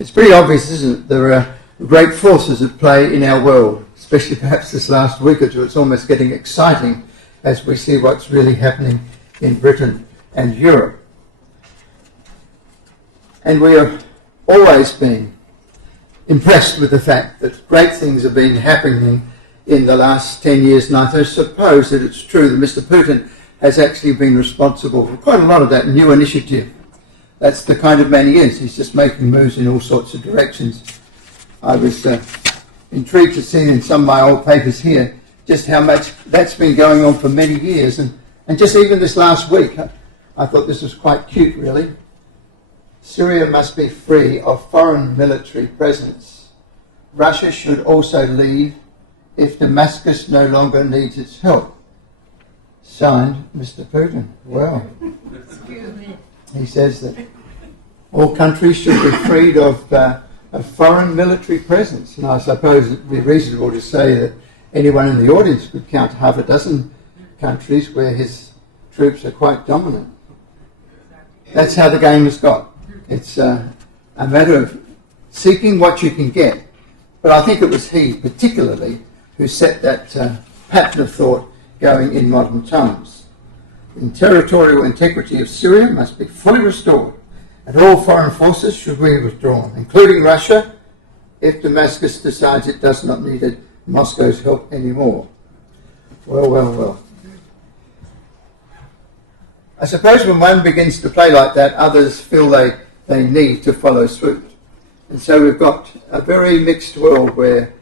It's pretty obvious, isn't it? There are great forces at play in our world, especially perhaps this last week or two. It's almost getting exciting as we see what's really happening in Britain and Europe. And we have always been impressed with the fact that great things have been happening in the last 10 years, and I suppose that it's true that Mr. Putin has actually been responsible for quite a lot of that new initiative. That's the kind of man he is. He's just making moves in all sorts of directions. I was intrigued to see in some of my old papers here just how much that's been going on for many years. And just even this last week, I thought this was quite cute, really. Syria must be free of foreign military presence. Russia should also leave if Damascus no longer needs its help. Signed, Mr. Putin. Well, he says that all countries should be freed of a foreign military presence. And I suppose it would be reasonable to say that anyone in the audience could count half a dozen countries where his troops are quite dominant. That's how the game has got. It's a matter of seeking what you can get. But I think it was he, particularly, who set that pattern of thought going in modern times. The territorial integrity of Syria must be fully restored, and all foreign forces should be withdrawn, including Russia, if Damascus decides it does not need Moscow's help anymore. Well, well, well. I suppose when one begins to play like that, others feel they need to follow suit. And so we've got a very mixed world where,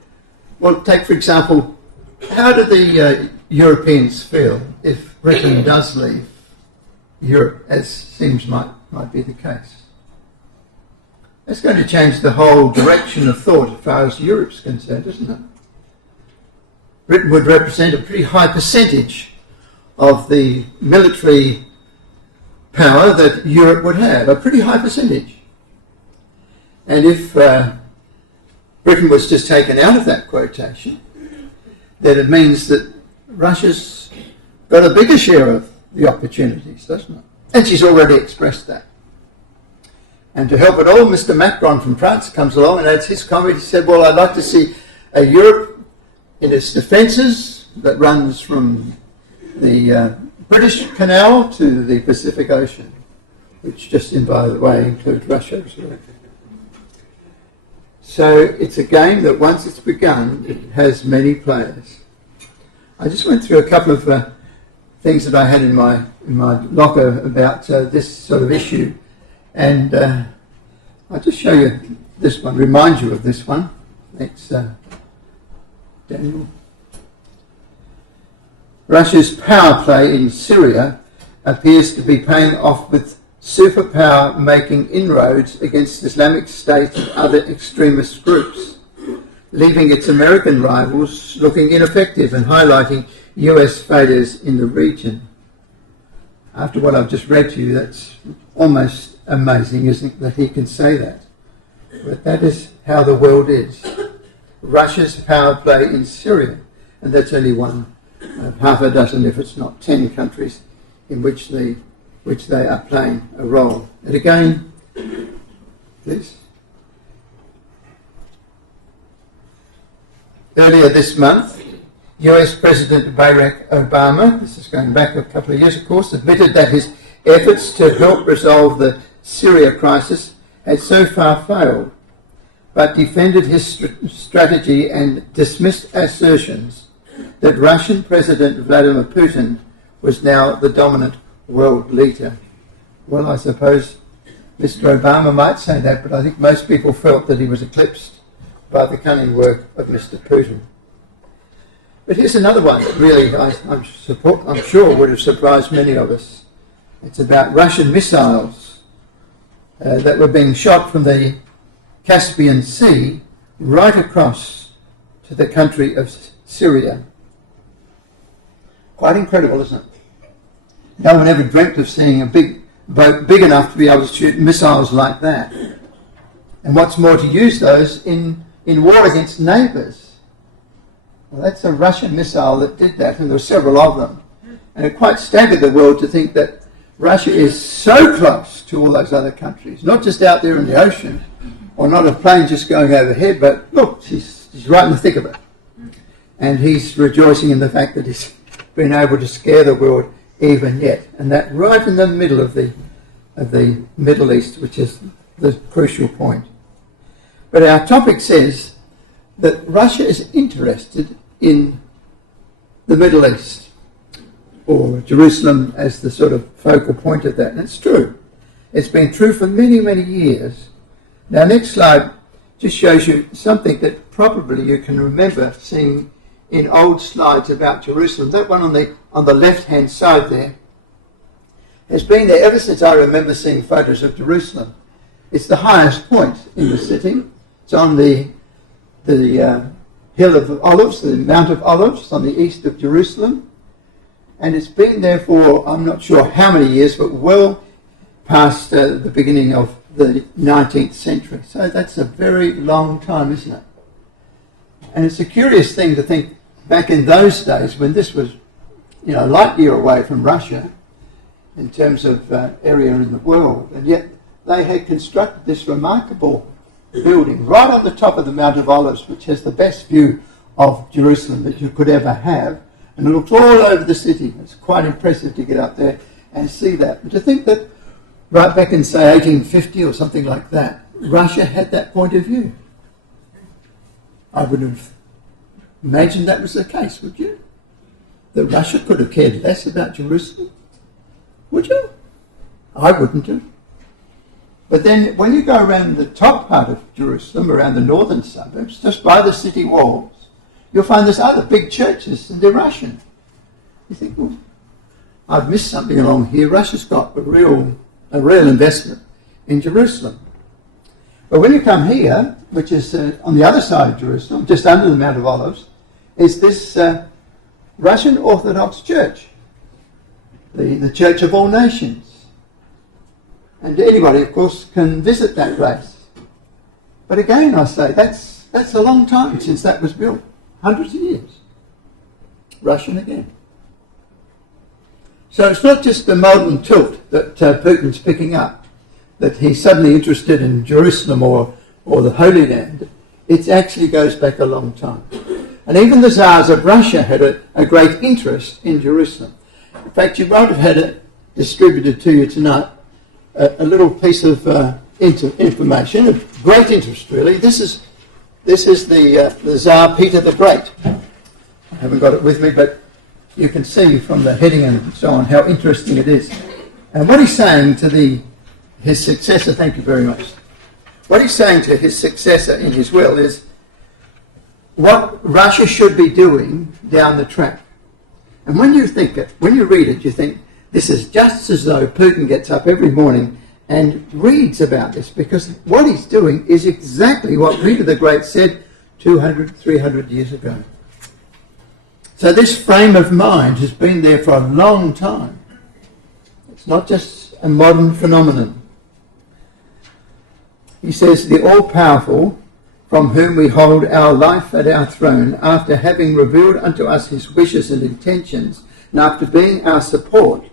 well, take for example, how do the Europeans feel if Britain does leave Europe, as seems might be the case? That's going to change the whole direction of thought as far as Europe's concerned, isn't it? Britain would represent a pretty high percentage of the military power that Europe would have, a pretty high percentage. And if Britain was just taken out of that quotation, then it means that Russia's got a bigger share of the opportunities, doesn't it? And she's already expressed that. And to help it all, Mr. Macron from France comes along and adds his comment. He said, well, I'd like to see a Europe in its defences that runs from the British Canal to the Pacific Ocean, which just in, by the way, includes Russia as well. So it's a game that once it's begun, it has many players. I just went through a couple of things that I had in my locker about this sort of issue, and I'll just show you this one, remind you of this one. It's Daniel. Russia's power play in Syria appears to be paying off, with superpower making inroads against Islamic State and other extremist groups, leaving its American rivals looking ineffective and highlighting US failures in the region. After what I've just read to you, that's almost amazing, isn't it, that he can say that? But that is how the world is. Russia's power play in Syria, and that's only one of half a dozen, if it's not 10 countries, in which they are playing a role. And again, please. Earlier this month, US President Barack Obama, this is going back a couple of years of course, admitted that his efforts to help resolve the Syria crisis had so far failed, but defended his strategy and dismissed assertions that Russian President Vladimir Putin was now the dominant world leader. Well, I suppose Mr. Obama might say that, but I think most people felt that he was eclipsed by the cunning work of Mr. Putin. But here's another one, really, I'm sure would have surprised many of us. It's about Russian missiles that were being shot from the Caspian Sea right across to the country of Syria. Quite incredible, isn't it? No one ever dreamt of seeing a big boat big enough to be able to shoot missiles like that. And what's more, to use those in war against neighbours. Well, that's a Russian missile that did that, and there were several of them. And it quite staggered the world to think that Russia is so close to all those other countries, not just out there in the ocean, or not a plane just going overhead, but look, she's right in the thick of it. And he's rejoicing in the fact that he's been able to scare the world even yet. And that right in the middle of the Middle East, which is the crucial point. But our topic says that Russia is interested in the Middle East, or Jerusalem as the sort of focal point of that. And it's true. It's been true for many, many years. Now, next slide just shows you something that probably you can remember seeing in old slides about Jerusalem. That one on the left-hand side there has been there ever since I remember seeing photos of Jerusalem. It's the highest point in the city. It's on the Hill of Olives, the Mount of Olives, on the east of Jerusalem. And it's been there for, I'm not sure how many years, but well past the beginning of the 19th century. So that's a very long time, isn't it? And it's a curious thing to think back in those days when this was, a light year away from Russia in terms of area in the world, and yet they had constructed this remarkable building right on the top of the Mount of Olives, which has the best view of Jerusalem that you could ever have, and it looks all over the city. It's quite impressive to get up there and see that. But to think that right back in, say, 1850 or something like that, Russia had that point of view. I would have imagined that was the case, would you? That Russia could have cared less about Jerusalem? Would you? I wouldn't have. But then when you go around the top part of Jerusalem, around the northern suburbs, just by the city walls, you'll find there's other big churches, and they're Russian. You think, well, I've missed something along here. Russia's got a real investment in Jerusalem. But when you come here, which is on the other side of Jerusalem, just under the Mount of Olives, is this Russian Orthodox Church, the Church of all nations. And anybody, of course, can visit that place. But again, I say, that's a long time since that was built. Hundreds of years. Russian again. So it's not just the modern tilt that Putin's picking up, that he's suddenly interested in Jerusalem or the Holy Land. It actually goes back a long time. And even the Tsars of Russia had a great interest in Jerusalem. In fact, you might have had it distributed to you tonight, a little piece of information of great interest, really. This is the Tsar Peter the Great. I haven't got it with me, but you can see from the heading and so on how interesting it is. And what he's saying to his successor, thank you very much. What he's saying to his successor in his will is what Russia should be doing down the track. And when you read it, you think, this is just as though Putin gets up every morning and reads about this, because what he's doing is exactly what Peter the Great said 200, 300 years ago. So this frame of mind has been there for a long time. It's not just a modern phenomenon. He says, the all-powerful, from whom we hold our life at our throne, after having revealed unto us his wishes and intentions, and after being our support,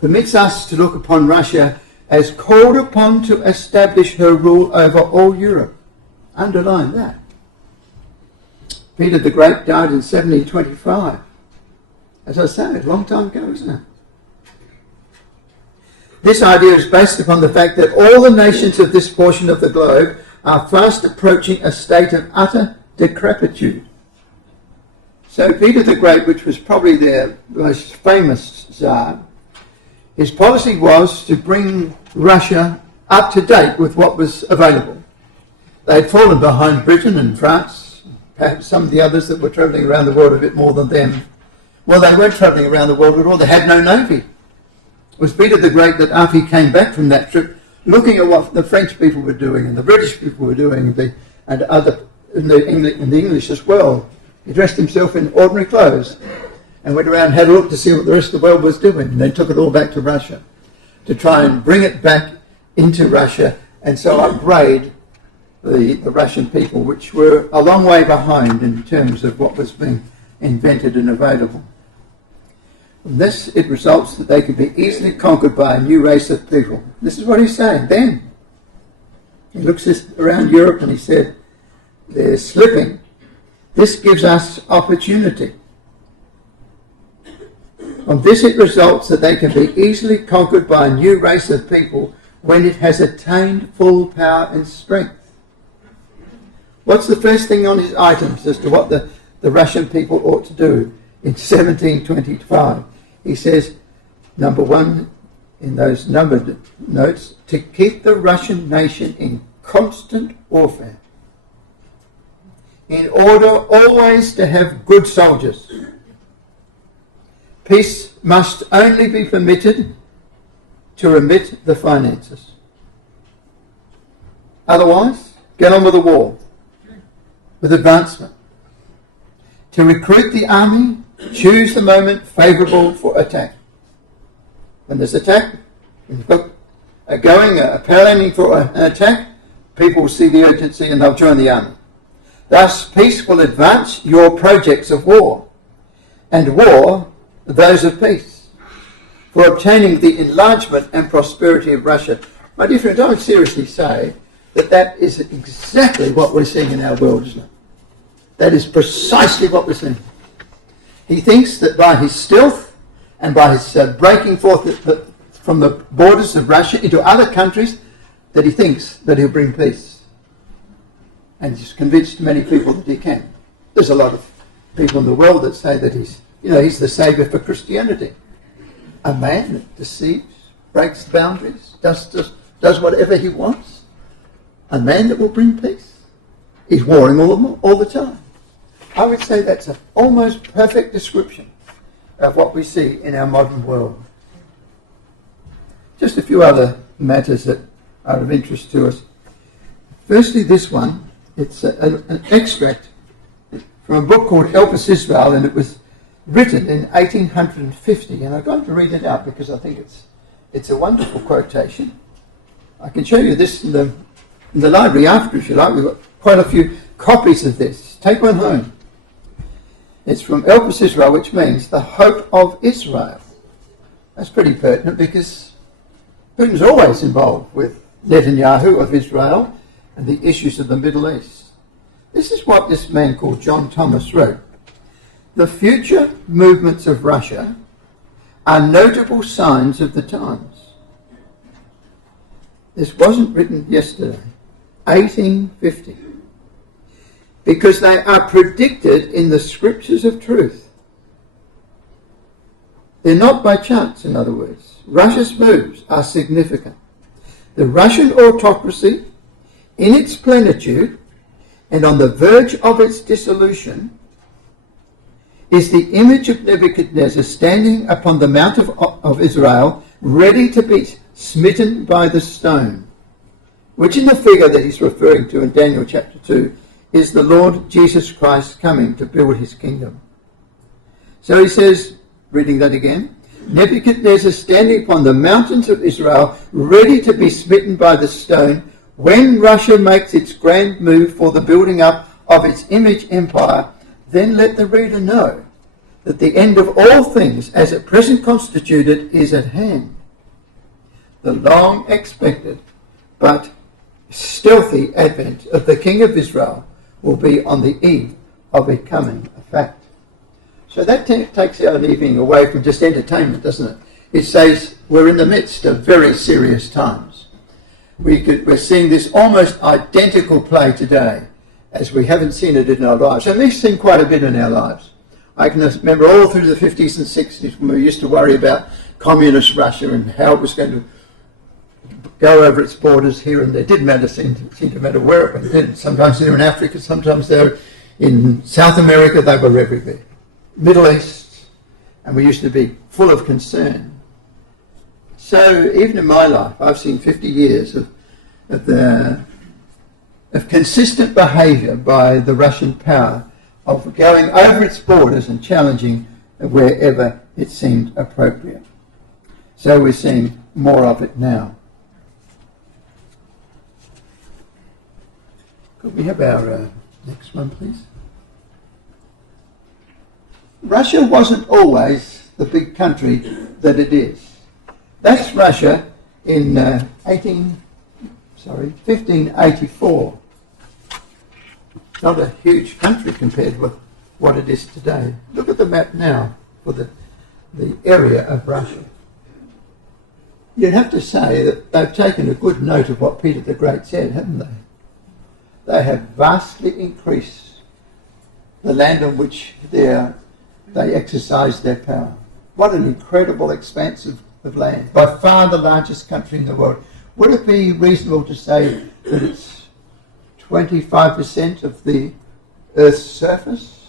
permits us to look upon Russia as called upon to establish her rule over all Europe. Underline that. Peter the Great died in 1725. As I say, a long time ago, isn't it? This idea is based upon the fact that all the nations of this portion of the globe are fast approaching a state of utter decrepitude. So Peter the Great, which was probably their most famous Tsar, his policy was to bring Russia up to date with what was available. They'd fallen behind Britain and France, perhaps some of the others that were travelling around the world a bit more than them. Well, they weren't travelling around the world at all. They had no navy. It was Peter the Great that after he came back from that trip, looking at what the French people were doing and the British people were doing, and the English as well, he dressed himself in ordinary clothes and went around and had a look to see what the rest of the world was doing. And they took it all back to Russia to try and bring it back into Russia and so upgrade the Russian people, which were a long way behind in terms of what was being invented and available. From this, it results that they could be easily conquered by a new race of people. This is what he's saying then. He looks around Europe and he said, they're slipping. This gives us opportunity. From this it results that they can be easily conquered by a new race of people when it has attained full power and strength. What's the first thing on his items as to what the Russian people ought to do in 1725? He says, number one, in those numbered notes, to keep the Russian nation in constant warfare, in order always to have good soldiers. Peace must only be permitted to remit the finances. Otherwise, get on with the war, with advancement. To recruit the army, choose the moment favourable for attack. When there's attack, when you've got planning for an attack, people will see the urgency and they'll join the army. Thus, peace will advance your projects of war, and war those of peace, for obtaining the enlargement and prosperity of Russia. My dear friends, I would seriously say that is exactly what we're seeing in our world, isn't it? That is precisely what we're seeing. He thinks that by his stealth and by his breaking forth from the borders of Russia into other countries, that he thinks that he'll bring peace. And he's convinced many people that he can. There's a lot of people in the world that say that he's the saviour for Christianity. A man that deceives, breaks the boundaries, does whatever he wants. A man that will bring peace. He's warring all the time. I would say that's an almost perfect description of what we see in our modern world. Just a few other matters that are of interest to us. Firstly, this one. It's an extract from a book called Elpis Israel, and it was written in 1850. And I'm going to read it out because I think it's a wonderful quotation. I can show you this in the library after, if you like. We've got quite a few copies of this. Take one home. It's from Elpis Israel, which means the hope of Israel. That's pretty pertinent because Putin's always involved with Netanyahu of Israel and the issues of the Middle East. This is what this man called John Thomas wrote. The future movements of Russia are notable signs of the times. This wasn't written yesterday, 1850. Because they are predicted in the scriptures of truth. They're not by chance, in other words. Russia's moves are significant. The Russian autocracy, in its plenitude and on the verge of its dissolution, is the image of Nebuchadnezzar standing upon the Mount of Israel, ready to be smitten by the stone, which in the figure that he's referring to in Daniel chapter 2 is the Lord Jesus Christ coming to build his kingdom. So he says, reading that again, Nebuchadnezzar standing upon the mountains of Israel, ready to be smitten by the stone, when Russia makes its grand move for the building up of its image empire, then let the reader know that the end of all things as at present constituted is at hand. The long expected but stealthy advent of the King of Israel will be on the eve of becoming a fact. So that takes our evening away from just entertainment, doesn't it? It says we're in the midst of very serious times. We're seeing this almost identical play today as we haven't seen it in our lives. And we've seen quite a bit in our lives. I can remember all through the 50s and 60s when we used to worry about communist Russia and how it was going to go over its borders here and there. It didn't matter, seemed to matter where it went. It didn't. Sometimes they're in Africa, sometimes they're in South America, they were everywhere. Middle East, and we used to be full of concern. So even in my life, I've seen 50 years of consistent behaviour by the Russian power of going over its borders and challenging wherever it seemed appropriate. So we're seeing more of it now. Could we have our next one, please? Russia wasn't always the big country that it is. That's Russia in 18 1584. Not a huge country compared with what it is today. Look at the map now for the area of Russia. You'd have to say that they've taken a good note of what Peter the Great said, haven't they? They have vastly increased the land on which they exercise their power. What an incredible expanse of land. By far the largest country in the world. Would it be reasonable to say that it's 25% of the Earth's surface?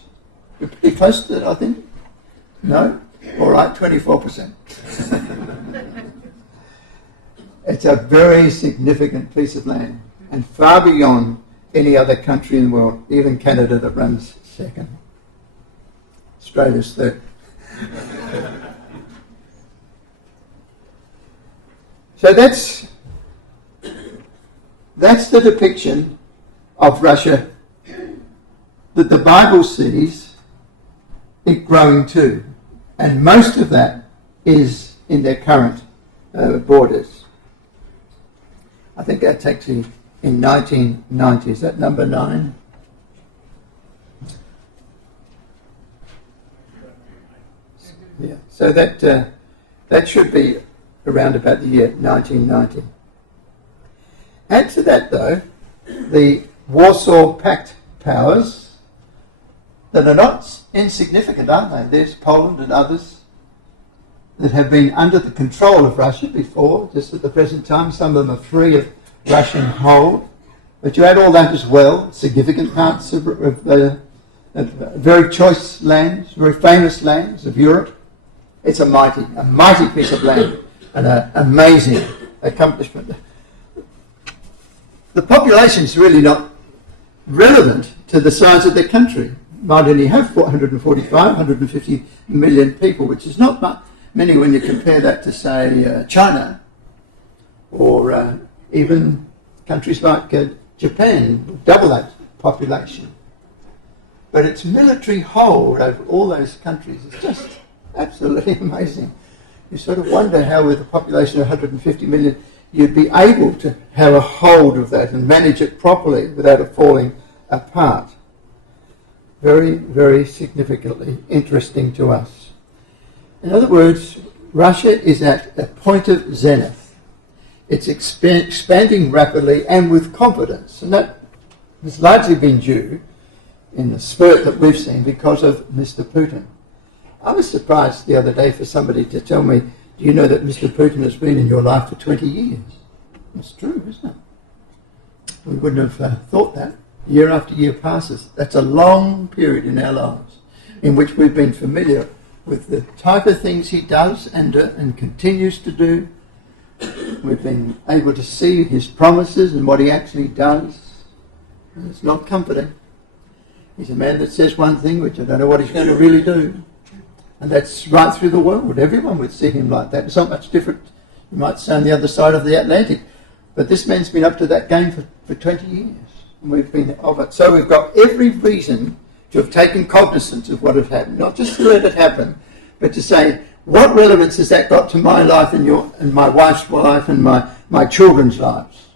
We're pretty close to that, I think. No? All right, 24%. It's a very significant piece of land, and far beyond any other country in the world, even Canada that runs second. Australia's third. So that's the depiction of Russia that the Bible sees it growing to. And most of that is in their current borders. I think that takes you in 1990. Is that number 9? Yeah. So that should be around about the year 1990. Add to that, though, the Warsaw Pact powers that are not insignificant, aren't they? There's Poland and others that have been under the control of Russia before, just at the present time. Some of them are free of Russian hold. But you add all that as well, significant parts of very choice lands, very famous lands of Europe. It's a mighty piece of land and an amazing accomplishment. The population is really not relevant to the size of the country. Might only have 150 million people, which is not many when you compare that to, say, China or even countries like Japan, double that population. But its military hold over all those countries is just absolutely amazing. You sort of wonder how, with a population of 150 million, you'd be able to have a hold of that and manage it properly without it falling apart. Very, very significantly interesting to us. In other words, Russia is at a point of zenith. It's expanding rapidly and with confidence, and that has largely been due, in the spirit that we've seen, because of Mr. Putin. I was surprised the other day for somebody to tell me, do you know that Mr. Putin has been in your life for 20 years? That's true, isn't it? We wouldn't have thought that. Year after year passes. That's a long period in our lives in which we've been familiar with the type of things he does and continues to do. We've been able to see his promises and what he actually does. And it's not comforting. He's a man that says one thing which I don't know what he's going to really do. And that's right through the world. Everyone would see him like that. It's not much different. You might say on the other side of the Atlantic. But this man's been up to that game for 20 years. And we've been of it. So we've got every reason to have taken cognizance of what had happened. Not just to let it happen, but to say, what relevance has that got to my life and my wife's life and my children's lives?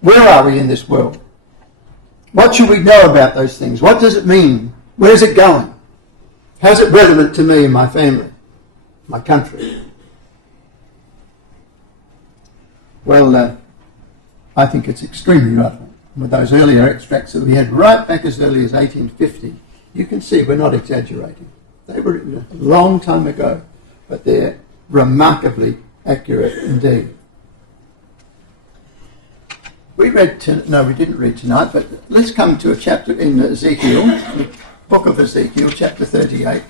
Where are we in this world? What should we know about those things? What does it mean? Where's it going? How's it relevant to me and my family, my country? Well, I think it's extremely relevant. With those earlier extracts that we had right back as early as 1850, you can see we're not exaggerating. They were written a long time ago, but they're remarkably accurate indeed. We didn't read tonight, but let's come to a chapter in Ezekiel, the book of Ezekiel, chapter 38.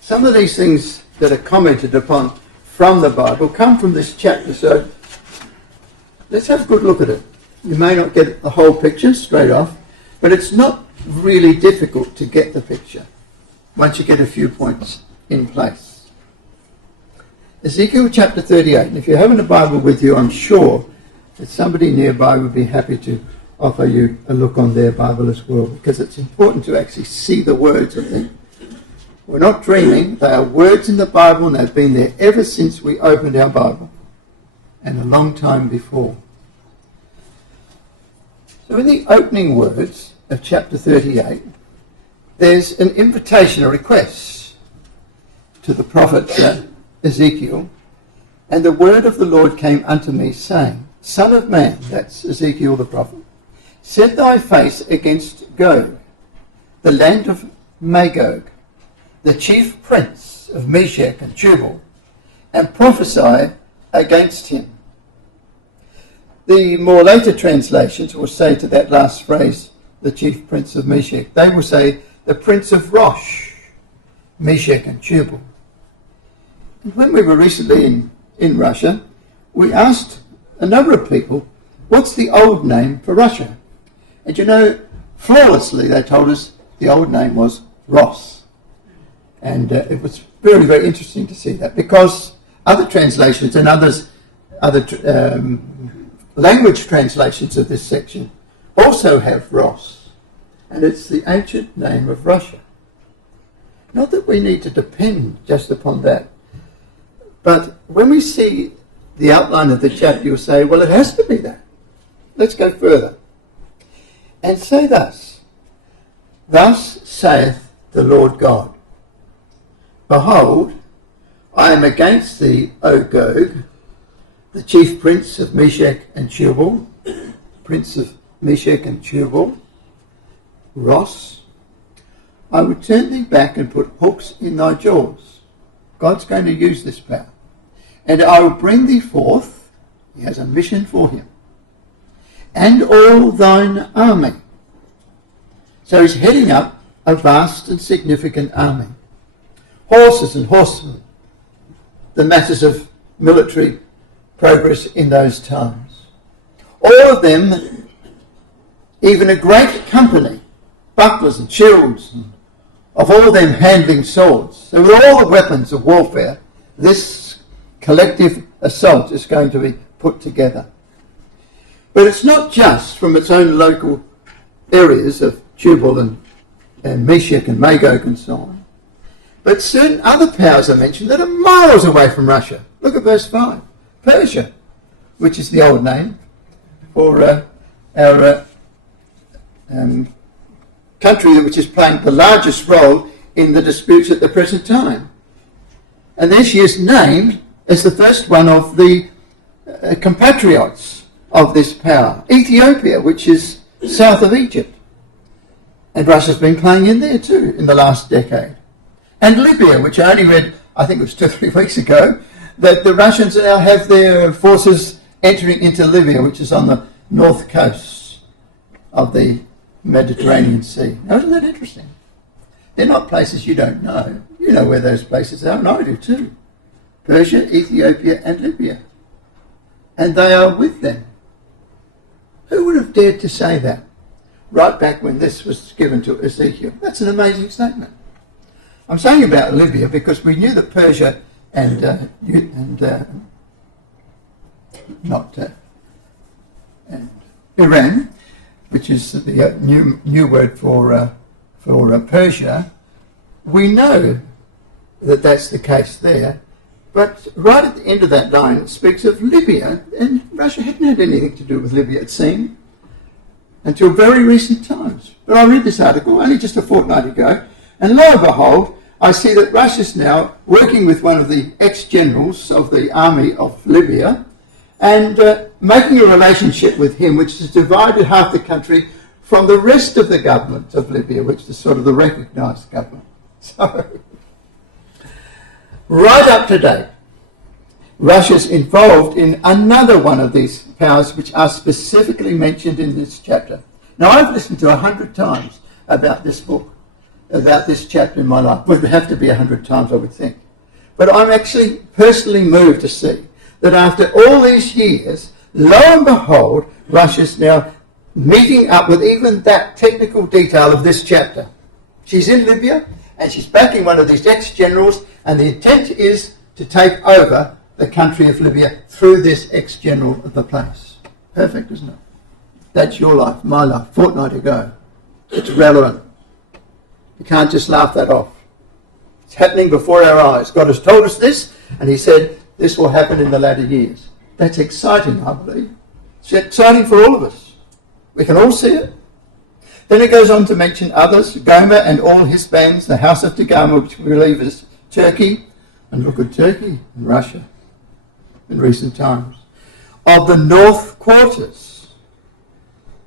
Some of these things that are commented upon from the Bible come from this chapter, so let's have a good look at it. You may not get the whole picture straight off, but it's not really difficult to get the picture once you get a few points in place. Ezekiel chapter 38, and if you're having a Bible with you, I'm sure that somebody nearby would be happy to offer you a look on their Bible as well, because it's important to actually see the words of them. We're not dreaming. They are words in the Bible, and they've been there ever since we opened our Bible. and a long time before. So in the opening words of chapter 38, there's an invitation, a request to the prophet Ezekiel. And the word of the Lord came unto me, saying, Son of man, that's Ezekiel the prophet, set thy face against Gog, the land of Magog, the chief prince of Meshech and Tubal, and prophesy against him. The more later translations will say to that last phrase, the chief prince of Meshech, they will say the prince of Rosh, Meshech and Tubal. And when we were recently in Russia, we asked a number of people, what's the old name for Russia? And you know, flawlessly they told us the old name was Ross. And it was very, very interesting to see that, because other translations and other language translations of this section also have Ross. And it's the ancient name of Russia. Not that we need to depend just upon that, but when we see the outline of the chapter, you'll say, well, it has to be that. Let's go further. And say thus, Thus saith the Lord God, Behold, I am against thee, O Gog, the chief prince of Meshech and Tubal, prince of Meshech and Tubal, Ross. I will turn thee back and put hooks in thy jaws. God's going to use this power. And I will bring thee forth, he has a mission for him, and all thine army. So he's heading up a vast and significant army. Horses and horsemen, the matters of military progress in those times. All of them, even a great company, bucklers and shields, and of all of them handling swords. So with all the weapons of warfare, this collective assault is going to be put together. But it's not just from its own local areas of Tubal and Meshech and Magog and so on, but certain other powers are mentioned that are miles away from Russia. Look at verse 5. Persia, which is the old name for our country which is playing the largest role in the disputes at the present time. And there she is named as the first one of the compatriots of this power. Ethiopia, which is south of Egypt. And Russia's been playing in there too in the last decade. And Libya, which I only read, I think it was 2 or 3 weeks ago, that the Russians now have their forces entering into Libya, which is on the north coast of the Mediterranean Sea. Now, isn't that interesting? They're not places you don't know. You know where those places are, and I do too. Persia, Ethiopia, and Libya. And they are with them. Who would have dared to say that right back when this was given to Ezekiel? That's an amazing statement. I'm saying about Libya because we knew that Persia and Iran, which is the new word for Persia, we know that that's the case there. But right at the end of that line, it speaks of Libya, and Russia hadn't had anything to do with Libya, it seemed, until very recent times. But I read this article only just a fortnight ago, and lo and behold, I see that Russia's now working with one of the ex-generals of the army of Libya, and making a relationship with him which has divided half the country from the rest of the government of Libya, which is sort of the recognised government. So, right up to date, Russia's involved in another one of these powers which are specifically mentioned in this chapter. Now, I've listened to 100 times about this book, about this chapter in my life. It would have to be 100 times, I would think. But I'm actually personally moved to see that after all these years, lo and behold, Russia's now meeting up with even that technical detail of this chapter. She's in Libya, and she's backing one of these ex-generals, and the intent is to take over the country of Libya through this ex-general of the place. Perfect, isn't it? That's your life, my life, fortnight ago. It's relevant. You can't just laugh that off. It's happening before our eyes. God has told us this, and he said this will happen in the latter years. That's exciting, I believe. It's exciting for all of us. We can all see it. Then it goes on to mention others, Gomer and all his bands, the house of Togarmah, which we believe is Turkey, and look at Turkey and Russia in recent times. Of the north quarters,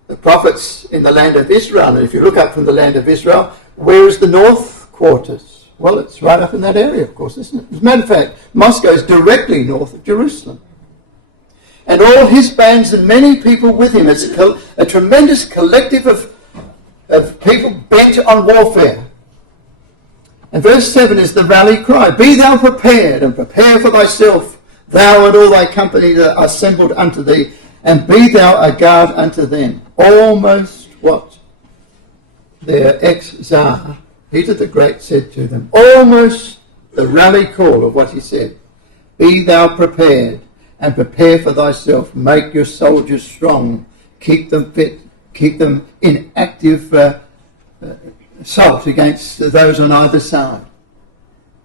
the prophets in the land of Israel, and if you look up from the land of Israel, where is the north quarters? Well, it's right up in that area, of course, isn't it? As a matter of fact, Moscow is directly north of Jerusalem. And all his bands and many people with him. It's a tremendous collective of people bent on warfare. And verse 7 is the rally cry. Be thou prepared, and prepare for thyself, thou and all thy company that are assembled unto thee, and be thou a guard unto them. Almost what their ex-Tsar, Peter the Great, said to them. Almost the rally call of what he said. Be thou prepared, and prepare for thyself. Make your soldiers strong. Keep them fit. Keep them in active assault against those on either side.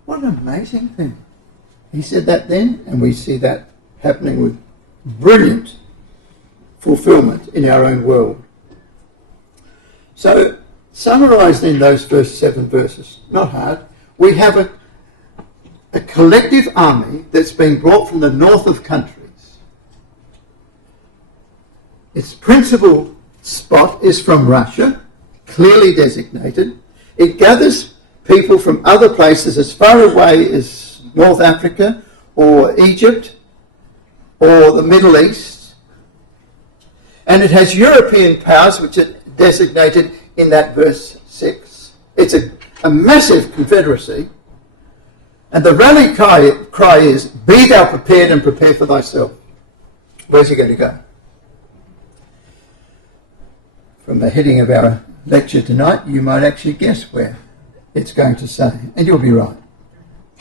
What an amazing thing. He said that then, and we see that happening with brilliant fulfillment in our own world. So, summarised in those first 7 verses, not hard, we have a collective army that's been brought from the north of countries. Its principal spot is from Russia, clearly designated. It gathers people from other places as far away as North Africa or Egypt or the Middle East. And it has European powers which are designated in that verse 6. It's a massive confederacy. And the rally cry is, be thou prepared and prepare for thyself. Where's he going to go? From the heading of our lecture tonight, you might actually guess where it's going to say. And you'll be right.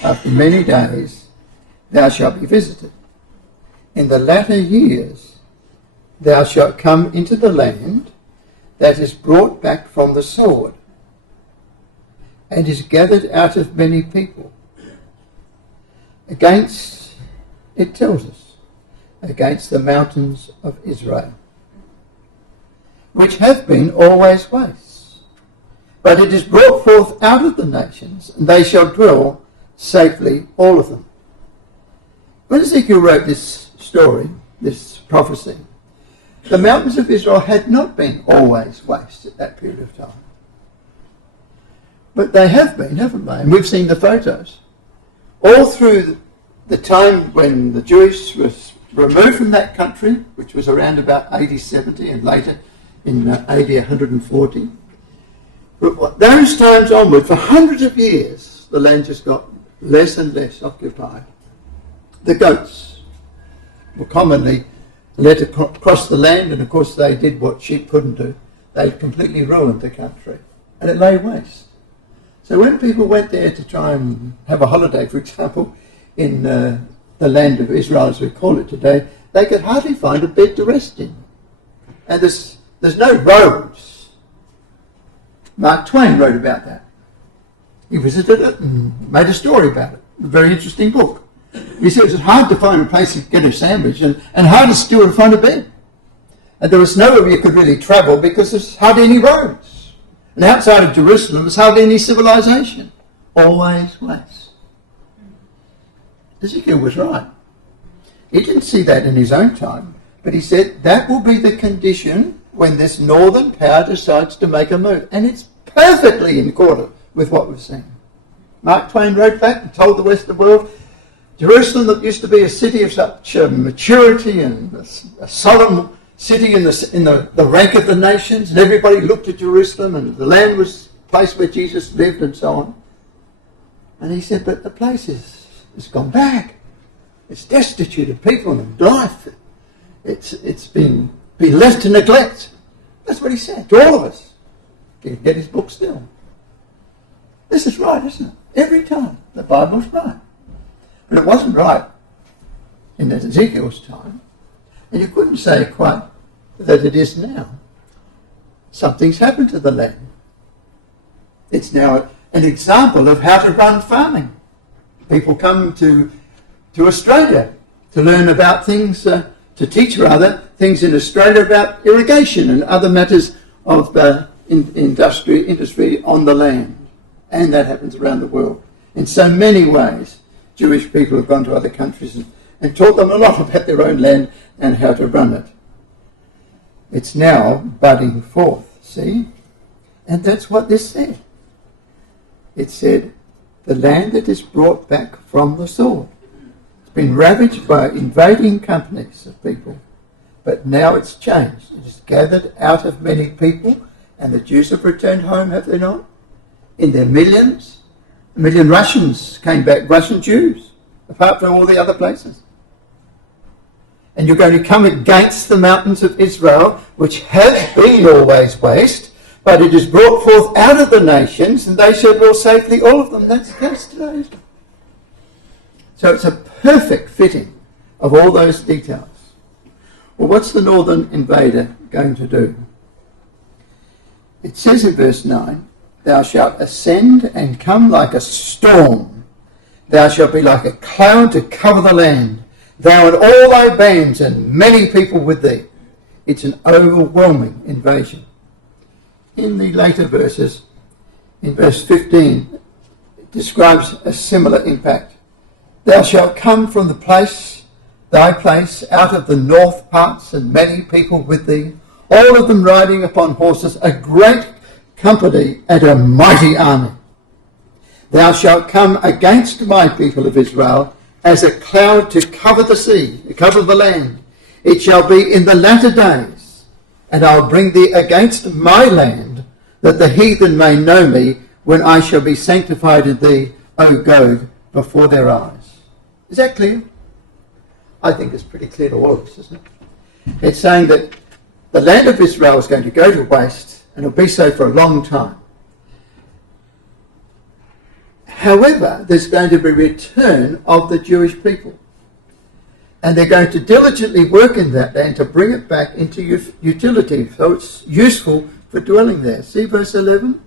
After many days, thou shalt be visited. In the latter years, thou shalt come into the land that is brought back from the sword, and is gathered out of many people. Against, it tells us, against the mountains of Israel, which have been always wastes. But it is brought forth out of the nations, and they shall dwell safely, all of them. When Ezekiel wrote this story, this prophecy, the mountains of Israel had not been always waste at that period of time. But they have been, haven't they? And we've seen the photos. All through the time when the Jewish was removed from that country, which was around about AD 70 and later in AD 140, those times onward, for hundreds of years, the land just got less and less occupied. The goats were commonly led across the land, and of course they did what sheep couldn't do. They completely ruined the country, and it lay waste. So when people went there to try and have a holiday, for example, in the land of Israel, as we call it today, they could hardly find a bed to rest in. And there's no roads. Mark Twain wrote about that. He visited it and made a story about it. A very interesting book. He said it was hard to find a place to get a sandwich and harder still to find a bed. And there was nowhere you could really travel because there's hardly any roads. And outside of Jerusalem, there's hardly any civilization. Always waste. Ezekiel was right. He didn't see that in his own time, but he said that will be the condition when this northern power decides to make a move. And it's perfectly in accord with what we've seen. Mark Twain wrote back and told the Western world, Jerusalem, that used to be a city of such maturity and a solemn city in the rank of the nations, and everybody looked at Jerusalem, and the land was the place where Jesus lived and so on. And he said, but the place has gone back. It's destitute of people and life. It's been left to neglect. That's what he said to all of us. You can get his book still. This is right, isn't it? Every time the Bible's right. But it wasn't right in Ezekiel's time. And you couldn't say quite that it is now. Something's happened to the land. It's now an example of how to run farming. People come to Australia to learn about things, to teach rather, things in Australia about irrigation and other matters of industry on the land. And that happens around the world. In so many ways, Jewish people have gone to other countries and taught them a lot about their own land and how to run it. It's now budding forth, see? And that's what this said. It said, the land that is brought back from the sword. It's been ravaged by invading companies of people, but now it's changed. It is gathered out of many people, and the Jews have returned home, have they not? In their millions. 1 million Russians came back, Russian Jews, apart from all the other places. And you're going to come against the mountains of Israel, which have been always waste, but it is brought forth out of the nations, and they shall dwell safely, all of them. That's the case today. So it's a perfect fitting of all those details. Well, what's the northern invader going to do? It says in verse 9, thou shalt ascend and come like a storm. Thou shalt be like a cloud to cover the land. Thou and all thy bands and many people with thee. It's an overwhelming invasion. In the later verses, in verse 15, it describes a similar impact. Thou shalt come from the place, thy place, out of the north parts, and many people with thee, all of them riding upon horses, a great company and a mighty army. Thou shalt come against my people of Israel as a cloud to cover the sea, to cover the land. It shall be in the latter days, and I'll bring thee against my land, that the heathen may know me, when I shall be sanctified in thee, O Gog, before their eyes. Is that clear? I think it's pretty clear to all of us, isn't it? It's saying that the land of Israel is going to go to waste, and it'll be so for a long time. However, there's going to be a return of the Jewish people. And they're going to diligently work in that land to bring it back into utility, so it's useful for dwelling there. See verse 11?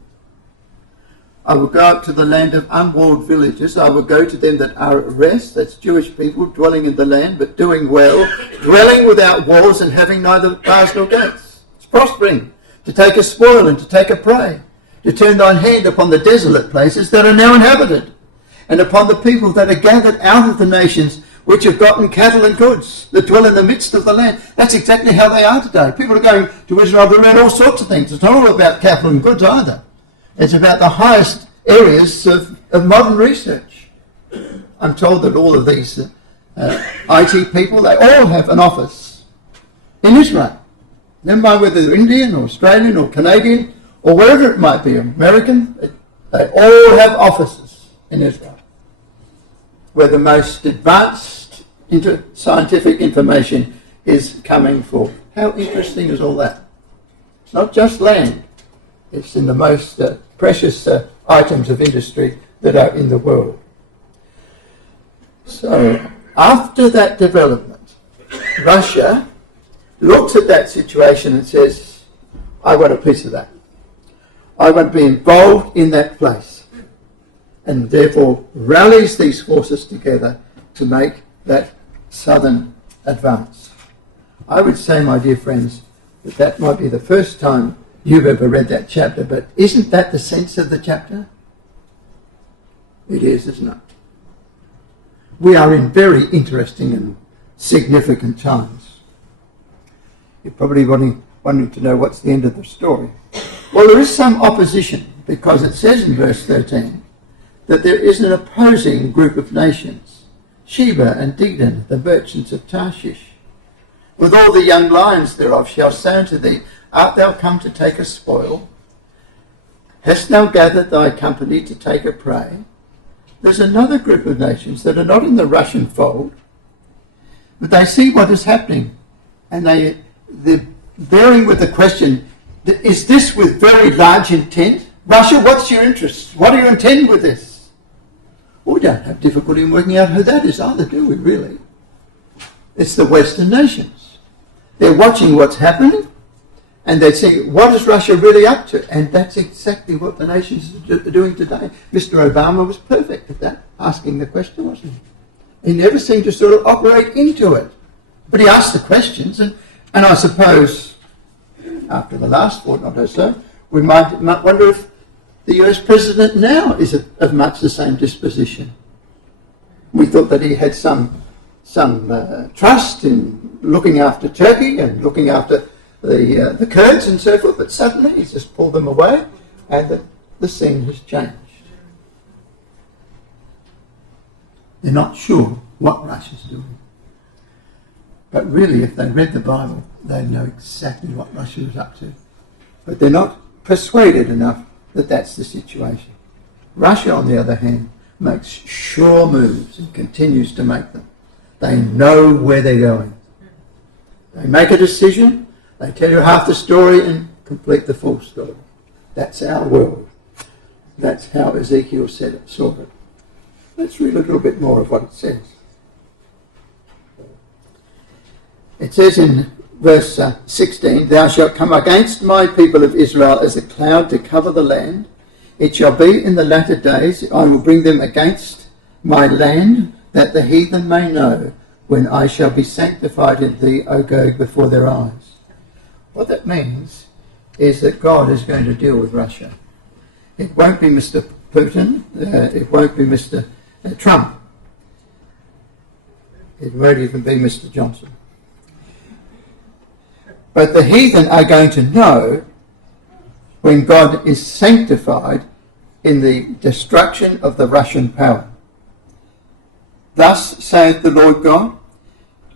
I will go up to the land of unwalled villages. I will go to them that are at rest. That's Jewish people dwelling in the land, but doing well, dwelling without walls and having neither bars nor gates. It's prospering, to take a spoil and to take a prey, to turn thine hand upon the desolate places that are now inhabited, and upon the people that are gathered out of the nations, which have gotten cattle and goods, that dwell in the midst of the land. That's exactly how they are today. People are going to Israel to learn all sorts of things. It's not all about cattle and goods either. It's about the highest areas of modern research. I'm told that all of these IT people, they all have an office in Israel. Never mind whether they're Indian or Australian or Canadian or wherever it might be, American, they all have offices in Israel, where the most advanced scientific information is coming forth. How interesting is all that? It's not just land. It's in the most precious items of industry that are in the world. So, after that development, Russia looks at that situation and says, I want a piece of that. I want to be involved in that place. And therefore rallies these forces together to make that southern advance. I would say, my dear friends, that that might be the first time you've ever read that chapter, but isn't that the sense of the chapter? It is, isn't it? We are in very interesting and significant times. You're probably wanting to know what's the end of the story. Well, there is some opposition, because it says in verse 13 that there is an opposing group of nations, Sheba and Dedan, the merchants of Tarshish. With all the young lions thereof shall say unto thee, art thou come to take a spoil? Hast thou gathered thy company to take a prey? There's another group of nations that are not in the Russian fold, but they see what is happening, and they're bearing with the question, is this with very large intent? Russia, what's your interest? What do you intend with this? Well, we don't have difficulty in working out who that is either, do we, really? It's the Western nations. They're watching what's happening, and they say, what is Russia really up to? And that's exactly what the nations are doing today. Mr. Obama was perfect at that, asking the question, wasn't he? He never seemed to sort of operate into it. But he asked the questions, and I suppose after the last fortnight or so, we might wonder if the US president now is of much the same disposition. We thought that he had some trust in looking after Turkey and looking after the Kurds and so forth, but suddenly he's just pulled them away, and the scene has changed. They're not sure what Russia's doing. But really, if they read the Bible, they'd know exactly what Russia was up to. But they're not persuaded enough that that's the situation. Russia, on the other hand, makes sure moves and continues to make them. They know where they're going. They make a decision, they tell you half the story and complete the full story. That's our world. That's how Ezekiel saw it. Let's read a little bit more of what it says. It says in verse 16, "Thou shalt come against my people of Israel as a cloud to cover the land. It shall be in the latter days, I will bring them against my land, that the heathen may know, when I shall be sanctified in thee, O Gog, before their eyes." What that means is that God is going to deal with Russia. It won't be Mr. Putin, it won't be Mr. Trump. It won't even be Mr. Johnson. But the heathen are going to know when God is sanctified in the destruction of the Russian power. "Thus saith the Lord God,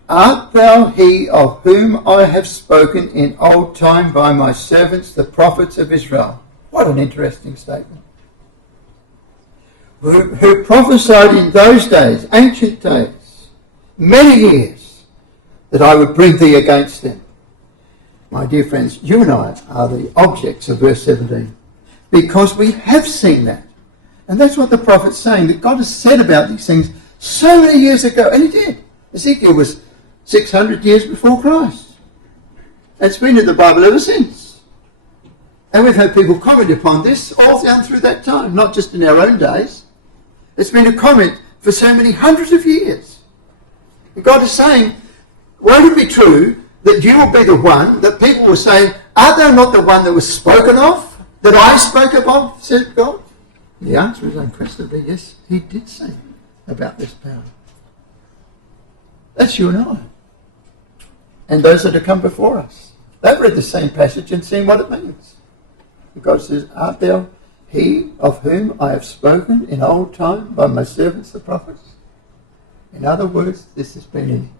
Art thou he of whom I have spoken in old time by my servants the prophets of Israel?" What an interesting statement. Who prophesied in those days, ancient days, many years, that I would bring thee against them. My dear friends, you and I are the objects of verse 17, because we have seen that. And that's what the prophet's saying, that God has said about these things so many years ago, and he did. Ezekiel was 600 years before Christ. It's been in the Bible ever since. And we've had people comment upon this all down through that time, not just in our own days. It's been a comment for so many hundreds of years. And God is saying, won't it be true that you will be the one that people will say, "Art thou not the one that was spoken of, that I spoke of," said God? The answer is unquestionably yes, he did say about this power. That's you and I. And those that have come before us. They've read the same passage and seen what it means. God says, "Art thou he of whom I have spoken in old time by my servants the prophets?" In other words, this has been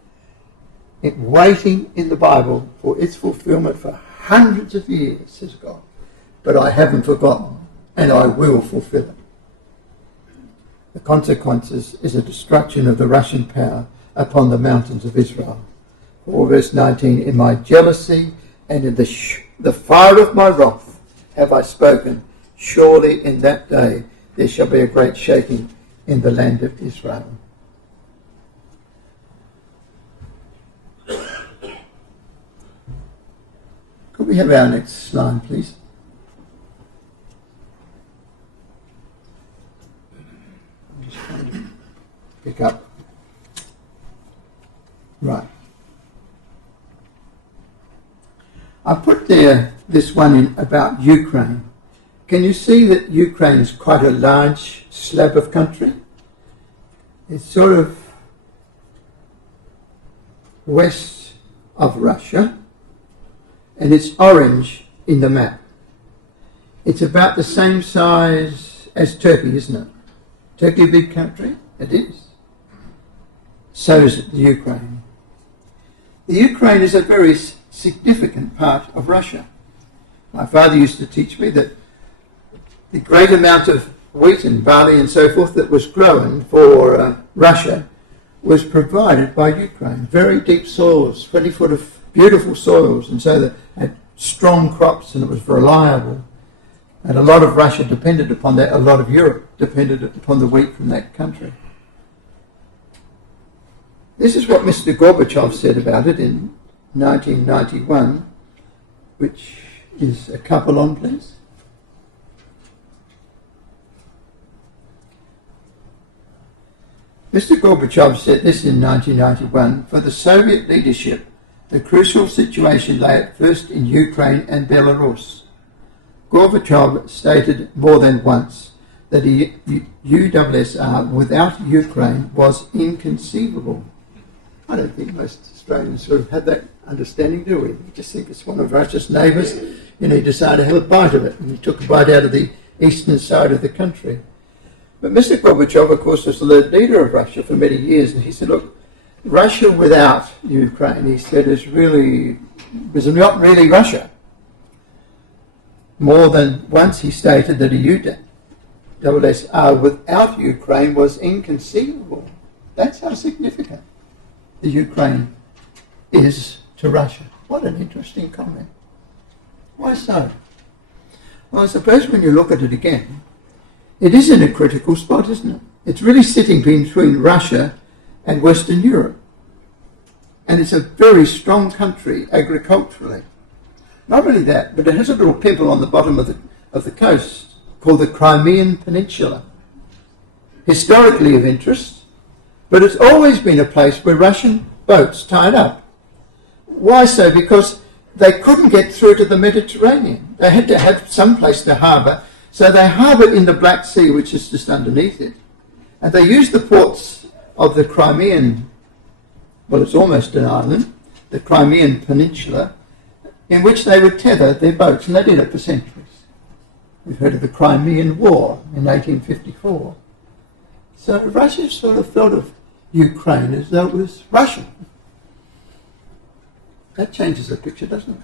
waiting in the Bible for its fulfillment for hundreds of years, says God. But I haven't forgotten, and I will fulfill it. The consequences is a destruction of the Russian power upon the mountains of Israel. For verse 19, "In my jealousy and in the fire of my wrath have I spoken. Surely in that day there shall be a great shaking in the land of Israel." Could we have our next slide, please? I'm just trying to pick up. Right. I put there this one in about Ukraine. Can you see that Ukraine is quite a large slab of country? It's sort of west of Russia, and it's orange in the map. It's about the same size as Turkey, isn't it? Turkey a big country? It is. So is the Ukraine. The Ukraine is a very significant part of Russia. My father used to teach me that the great amount of wheat and barley and so forth that was grown for Russia was provided by Ukraine. Very deep soils, 20 foot of beautiful soils, and so they had strong crops and it was reliable. And a lot of Russia depended upon that, a lot of Europe depended upon the wheat from that country. This is what Mr. Gorbachev said about it in 1991, which is a couple on, please. Mr. Gorbachev said this in 1991, for the Soviet leadership, the crucial situation lay at first in Ukraine and Belarus. Gorbachev stated more than once that the USSR without Ukraine was inconceivable. I don't think most Australians sort of have that understanding, do we? We just think it's one of Russia's neighbours, and he decided to have a bite of it, and he took a bite out of the eastern side of the country. But Mr. Gorbachev, of course, was the leader of Russia for many years, and he said, look, Russia without Ukraine, he said, was not really Russia. More than once he stated that a USSR without Ukraine was inconceivable. That's how significant the Ukraine is to Russia. What an interesting comment. Why so? Well, I suppose when you look at it again, it is in a critical spot, isn't it? It's really sitting between Russia and Western Europe. And it's a very strong country agriculturally. Not only that, but it has a little pimple on the bottom of the coast called the Crimean Peninsula. Historically of interest, but it's always been a place where Russian boats tied up. Why so? Because they couldn't get through to the Mediterranean. They had to have some place to harbour. So they harboured in the Black Sea, which is just underneath it. And they used the ports of the Crimean, well, it's almost an island, the Crimean Peninsula, in which they would tether their boats, and they did it for centuries. We've heard of the Crimean War in 1854. So Russia sort of thought of Ukraine as though it was Russian. That changes the picture, doesn't it?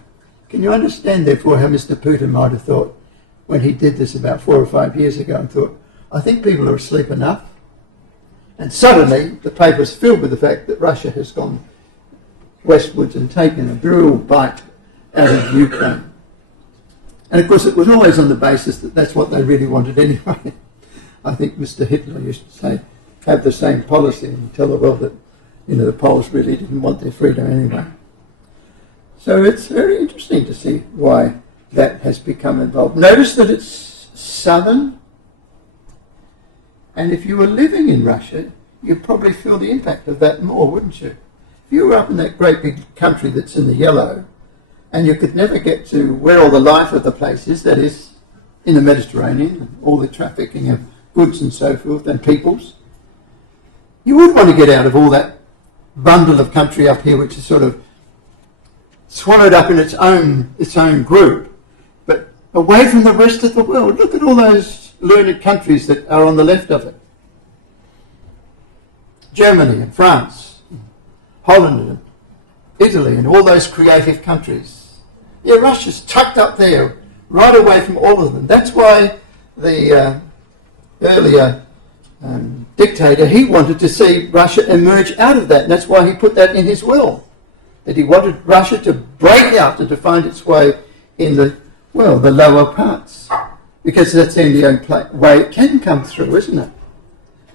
Can you understand, therefore, how Mr. Putin might have thought when he did this about 4 or 5 years ago and thought, I think people are asleep enough. And suddenly the paper's filled with the fact that Russia has gone westwards and taken a real bite out of Ukraine. And of course it was always on the basis that that's what they really wanted anyway. I think Mr. Hitler used to say, have the same policy and tell the world that, the Poles really didn't want their freedom anyway. So it's very interesting to see why that has become involved. Notice that it's southern, and if you were living in Russia, you'd probably feel the impact of that more, wouldn't you? If you were up in that great big country that's in the yellow, and you could never get to where all the life of the place is, that is, in the Mediterranean, and all the trafficking of goods and so forth, and peoples, you would want to get out of all that bundle of country up here, which is sort of swallowed up in its own group, but away from the rest of the world. Look at all those learned countries that are on the left of it. Germany and France, Holland and Italy and all those creative countries. Yeah, Russia's tucked up there, right away from all of them. That's why the earlier dictator, he wanted to see Russia emerge out of that. And that's why he put that in his will, that he wanted Russia to break out and to find its way in the lower parts. Because that's the only way it can come through, isn't it?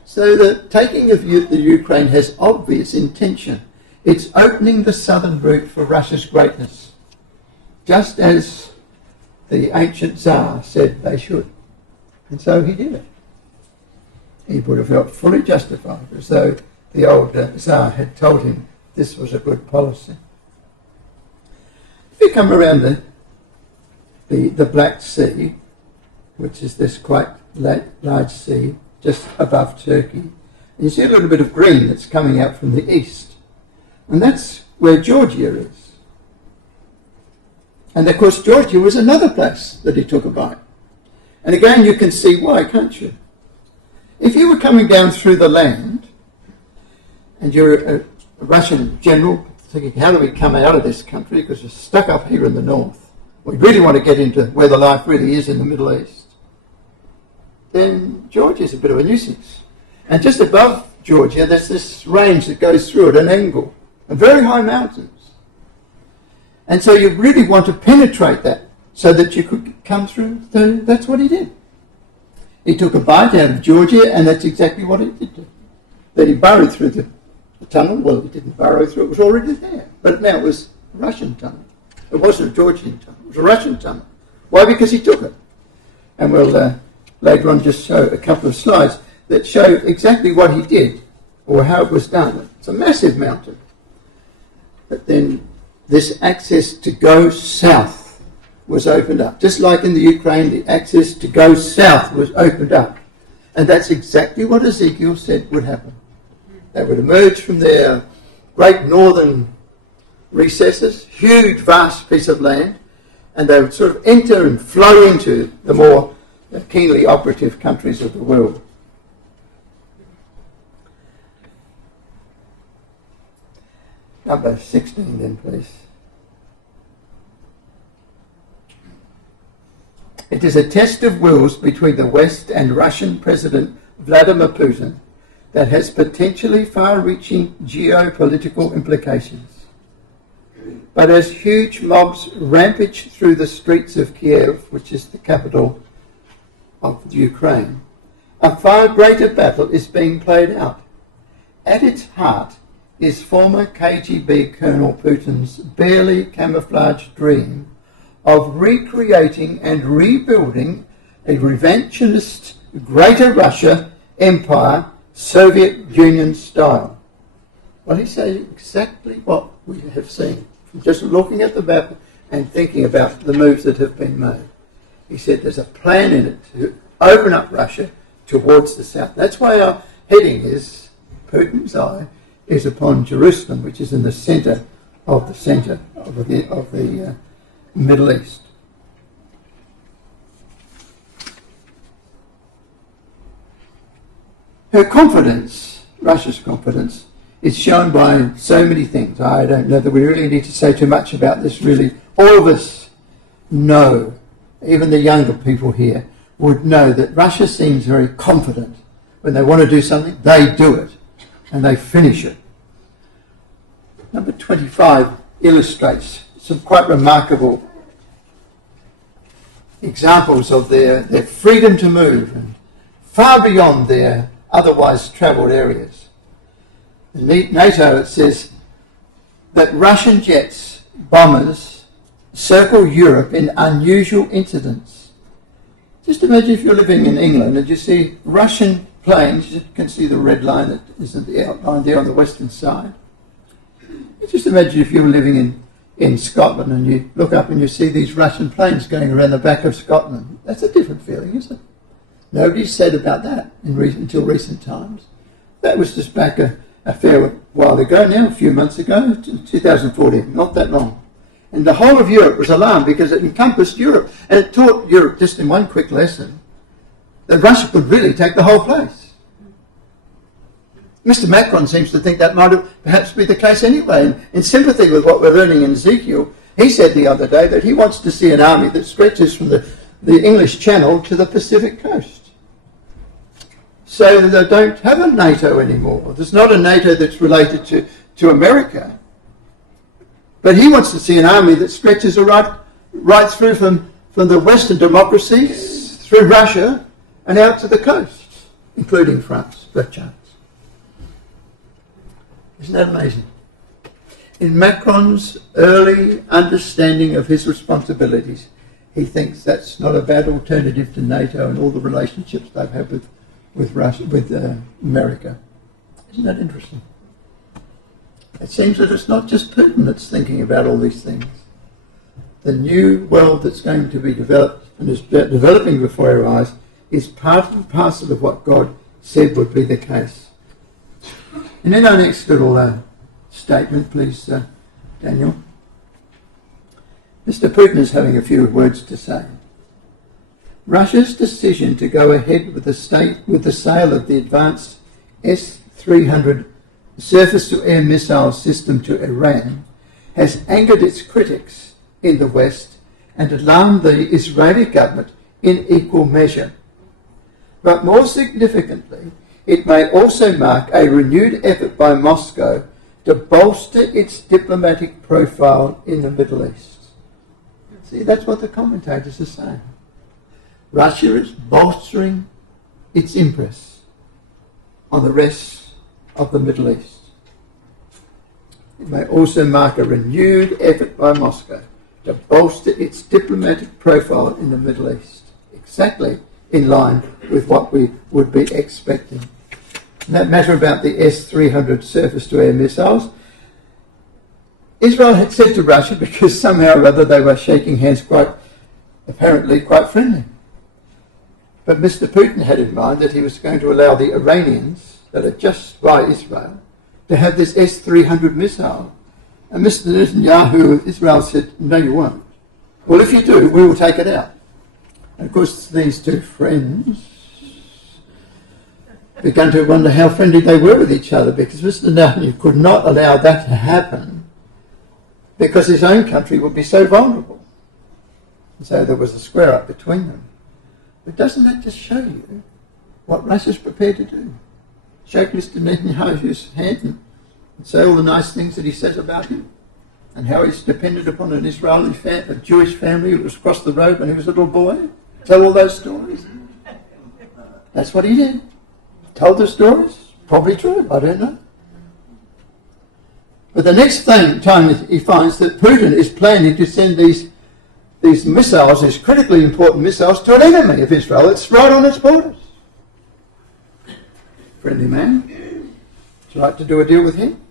So the taking of the Ukraine has obvious intention. It's opening the southern route for Russia's greatness, just as the ancient Tsar said they should. And so he did it. He would have felt fully justified, as though the old Tsar had told him this was a good policy. If you come around the Black Sea, which is this quite large sea just above Turkey, and you see a little bit of green that's coming out from the east. And that's where Georgia is. And of course Georgia was another place that he took a bite. And again you can see why, can't you? If you were coming down through the land and you're a Russian general thinking, how do we come out of this country because we're stuck up here in the north, we really want to get into where the life really is in the Middle East, then Georgia is a bit of a nuisance. And just above Georgia there's this range that goes through at an angle, and very high mountains. And so you really want to penetrate that so that you could come through. So that's what he did. He took a bite out of Georgia, and that's exactly what he did. Then he burrowed through the tunnel. Well, he didn't burrow through, it was already there. But now it was a Russian tunnel. It wasn't a Georgian tunnel, it was a Russian tunnel. Why? Because he took it. And we'll later on just show a couple of slides that show exactly what he did or how it was done. It's a massive mountain. But then this access to go south was opened up. Just like in the Ukraine, the access to go south was opened up. And that's exactly what Ezekiel said would happen. They would emerge from their great northern recesses, huge, vast piece of land, and they would sort of enter and flow into the more keenly operative countries of the world. Number 16 then, please. It is a test of wills between the West and Russian President Vladimir Putin that has potentially far-reaching geopolitical implications. But as huge mobs rampage through the streets of Kiev, which is the capital of Ukraine, a far greater battle is being played out. At its heart is former KGB Colonel Putin's barely camouflaged dream of recreating and rebuilding a revanchist Greater Russia Empire, Soviet Union style. Well, he says exactly what we have seen from just looking at the map and thinking about the moves that have been made. He said there's a plan in it to open up Russia towards the south. That's why our heading is, Putin's eye is upon Jerusalem, which is in the centre of the Middle East. Her confidence, Russia's confidence, is shown by so many things. I don't know that we really need to say too much about this, really. All of us know, even the younger people here, would know that Russia seems very confident. When they want to do something, they do it, and they finish it. Number 25 illustrates some quite remarkable examples of their freedom to move and far beyond their otherwise travelled areas. In NATO, it says that Russian jets, bombers, circle Europe in unusual incidents. Just imagine if you're living in England and you see Russian planes. You can see the red line that is the outline there on the western side. Just imagine if you were living in Scotland and you look up and you see these Russian planes going around the back of Scotland. That's a different feeling, isn't it? Nobody said about that until recent times. That was just back a fair while ago now, a few months ago, 2014, not that long. And the whole of Europe was alarmed because it encompassed Europe. And it taught Europe, just in one quick lesson, that Russia could really take the whole place. Mr. Macron seems to think that might have perhaps be the case anyway. And in sympathy with what we're learning in Ezekiel, he said the other day that he wants to see an army that stretches from the English Channel to the Pacific coast. So they don't have a NATO anymore. There's not a NATO that's related to America. But he wants to see an army that stretches right through from the Western democracies, through Russia, and out to the coast, including France, perchance. Isn't that amazing? In Macron's early understanding of his responsibilities, he thinks that's not a bad alternative to NATO and all the relationships they've had with Russia, with America. Isn't that interesting? It seems that it's not just Putin that's thinking about all these things. The new world that's going to be developed and is developing before our eyes is part and parcel of what God said would be the case. And then our next little statement, please, Daniel. Mr. Putin is having a few words to say. Russia's decision to go ahead with the sale of the advanced S-300 surface-to-air missile system to Iran has angered its critics in the West and alarmed the Israeli government in equal measure. But more significantly, it may also mark a renewed effort by Moscow to bolster its diplomatic profile in the Middle East. See, that's what the commentators are saying. Russia is bolstering its impress on the rest of the Middle East. It may also mark a renewed effort by Moscow to bolster its diplomatic profile in the Middle East, exactly in line with what we would be expecting. that matter about the S-300 surface-to-air missiles, Israel had said to Russia, because somehow or other they were shaking hands apparently quite friendly. But Mr. Putin had in mind that he was going to allow the Iranians that are just by Israel to have this S-300 missile. And Mr. Netanyahu of Israel said, no, you won't. Well, if you do, we will take it out. And of course, these two friends began to wonder how friendly they were with each other, because Mr. Netanyahu could not allow that to happen because his own country would be so vulnerable. And so there was a square up between them. But doesn't that just show you what Russia's prepared to do? Shake Mr. Netanyahu's hand and say all the nice things that he says about him, and how he's dependent upon an Israeli a Jewish family who was across the road when he was a little boy. Tell all those stories. That's what he did. Told the stories. Probably true. I don't know. But the next time he finds that Putin is planning to send these missiles, these critically important missiles, to an enemy of Israel. It's right on its borders. Friendly man. Would you like to do a deal with him?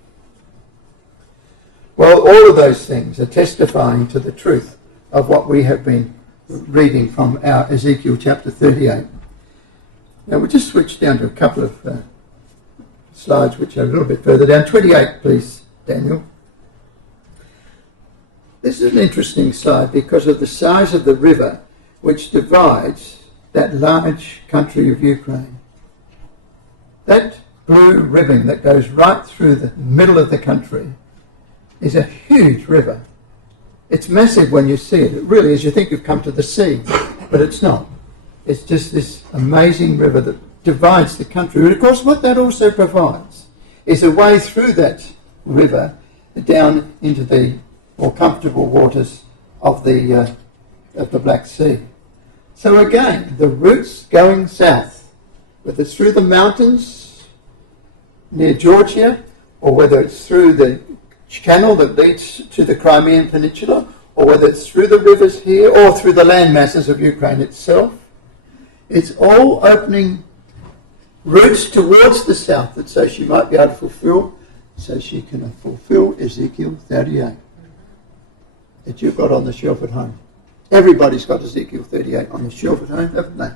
Well, all of those things are testifying to the truth of what we have been reading from our Ezekiel chapter 38. Now we'll just switch down to a couple of slides which are a little bit further down. 28, please, Daniel. This is an interesting slide because of the size of the river which divides that large country of Ukraine. That blue ribbon that goes right through the middle of the country is a huge river. It's massive when you see it. It really is. You think you've come to the sea, but it's not. It's just this amazing river that divides the country. And of course, what that also provides is a way through that river down into the more comfortable waters of the Black Sea. So again, the routes going south, whether it's through the mountains near Georgia, or whether it's through the channel that leads to the Crimean Peninsula, or whether it's through the rivers here, or through the land masses of Ukraine itself, it's all opening routes towards the south, that so she might be able to she can fulfill Ezekiel 38 that you've got on the shelf at home. Everybody's got Ezekiel 38 on the shelf at home, haven't they?